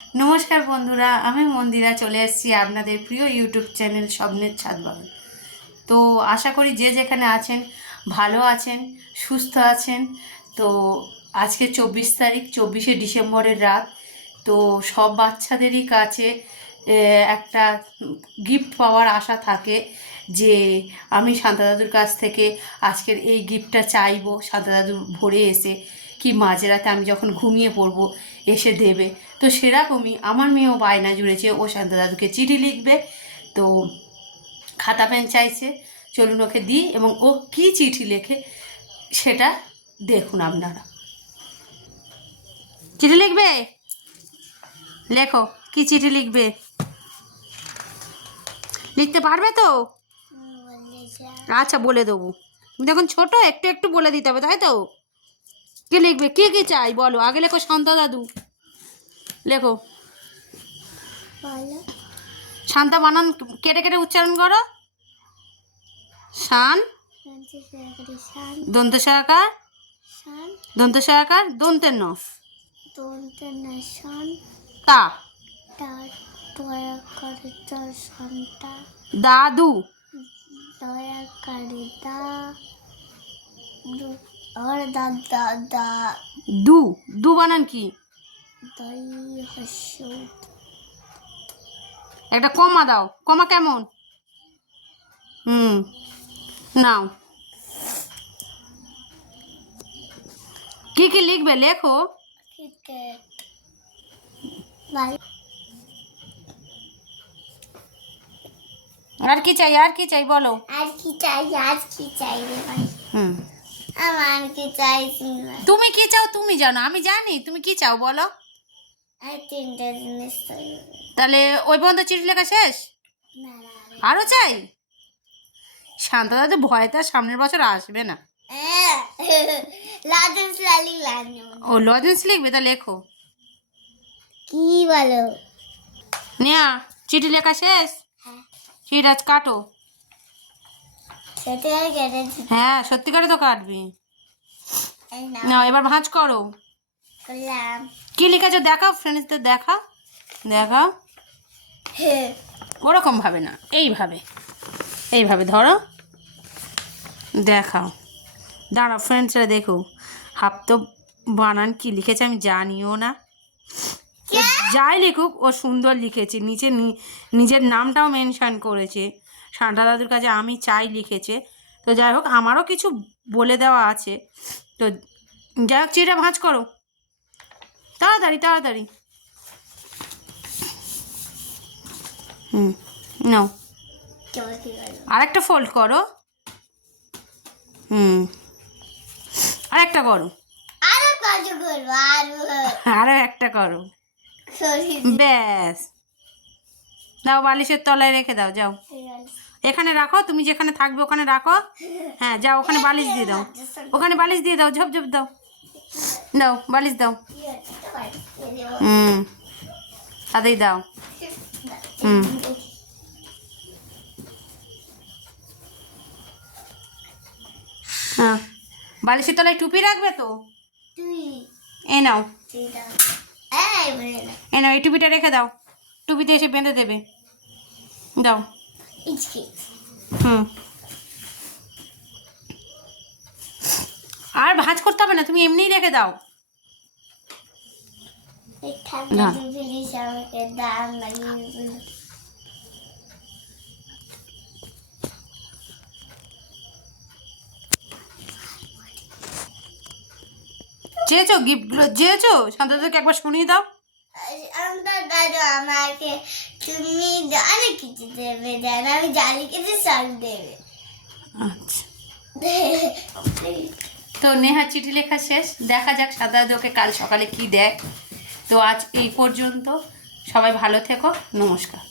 নমস্কার বন্ধুরা, আমি মন্দিরা চলে এসেছি আপনাদের প্রিয় ইউটিউব চ্যানেল স্বপ্নের ছাদ বাগান। তো আশা করি যে যেখানে আছেন ভালো আছেন, সুস্থ আছেন। তো আজকে 24 তারিখ, 24শে ডিসেম্বরের রাত। তো সব বাচ্চাদেরই কাছে একটা গিফট পাওয়ার আশা থাকে যে আমি শান্তা দাদুর কাছ থেকে আজকের এই গিফটটা চাইবো। শান্তা দাদু ভোরে এসে কি মাঝরাতে আমি যখন ঘুমিয়ে পড়বো এসে দেবে। তো সেরকমই আমার মেয়েও বায়না জুড়েছে, ও শান্তা দাদুকে চিঠি লিখবে। তো খাতা পেন চাইছে, চলুন ওকে দিই এবং ও কি চিঠি লেখে সেটা দেখুন আপনারা। চিঠি লিখবে? লেখো, কি চিঠি লিখবে? লিখতে পারবে তো? আচ্ছা, বলে দেবো। তুমি যখন ছোট একটু একটু বলে দিতে হবে, তাই তো? কি লিখবে, কি কি চাই বলো? আগে লেখো শান্তা দাদু, লেখো। শান্তা বানান কেটে কেটে উচ্চারণ করো। শান, দন্ত সহকার, দন্ত সহকার, দন্তের ন, তা, দাদু, দু, দু বানান কি? একটা কমা দাও। কমা কেমন? নাও। কি কি লিখবে লেখো। আর কি চাই, আর কি চাই বলো। আর কি চাই, আর কি চাই রে ভাই? আমার কি চাই? তুমি কি চাও তুমি জানো, আমি জানি তুমি কি চাও বলো। আর তিনটা জিনিস চাই। তাহলে ওই পর্যন্ত চিঠি লেখা শেষ? না না, আরো চাই? শান্তা দাদু ভয়তে আর সামনের বছর আসবে না। লজেন্স লিখলাম। ও লজেন্স লিখবে? তা লেখো। কি বলো? নেয়া, চিঠি লেখা শেষ? চিঠি আজ কাটো। সত্যিকার কেটেছি। হ্যাঁ, সত্যিকারে তো কাটবি। না, এবার ভাঁজ করো। করলাম। কি লিখেছো দেখাও, ফ্রেন্ডসদের দেখাও, দেখাও। ওরকম ভাবে না, এইভাবে, এইভাবে ধরো, দেখাও। দাঁড়াও, ফ্রেন্ডসরা দেখো। হাফ তো বানান কি লিখেছে আমি জানিও না। যাই লিখুক ও সুন্দর লিখেছে, নিচে নিজের নামটাও মেনশন করেছে। শান্তা দাদুর কাছে আমি চাই লিখেছে। তো যাই হোক, আমারও কিছু বলে দেওয়া আছে। তো যাই হোক, চিঠিটা ভাঁজ করো তাড়াতাড়ি তাড়াতাড়ি। নাও, আরেকটা ফোল্ড করো। আরেকটা করো, আরো একটা করো। ব্যাস, দাও, বালিশের তলায় রেখে দাও। যাও, এখানে রাখো, তুমি যেখানে থাকবে ওখানে রাখো। হ্যাঁ, যাও, ওখানে বালিশ দিয়ে দাও, ওখানে বালিশ দিয়ে দাও, ঝপ ঝপ দাও, দাও বালিশ দাও। তাতেই দাও। হ্যাঁ, বালিশের তলায় টুপি রাখবে তো? এই নাও, এই নাও, এই টুপিটা রেখে দাও। টুপিতে এসে বেঁধে দেবে, দাও। আর ভাঁজ করতে হবে না, তুমি এমনিই রেখে দাও। চেয়েছো গিফটগুলো, চেয়েছো? শান্তাদেরকে একবার শুনিয়ে দাও। আমাকে তুমি অনেক কিছু দেবে, জানো আমি জানি কিছু সব দেবে। আচ্ছা, তো নেহা চিঠি লেখা শেষ। দেখা যাক শান্তা দাদু ওকে কাল সকালে কি দেয়। তো আজ এই পর্যন্ত, সবাই ভালো থেকো, নমস্কার।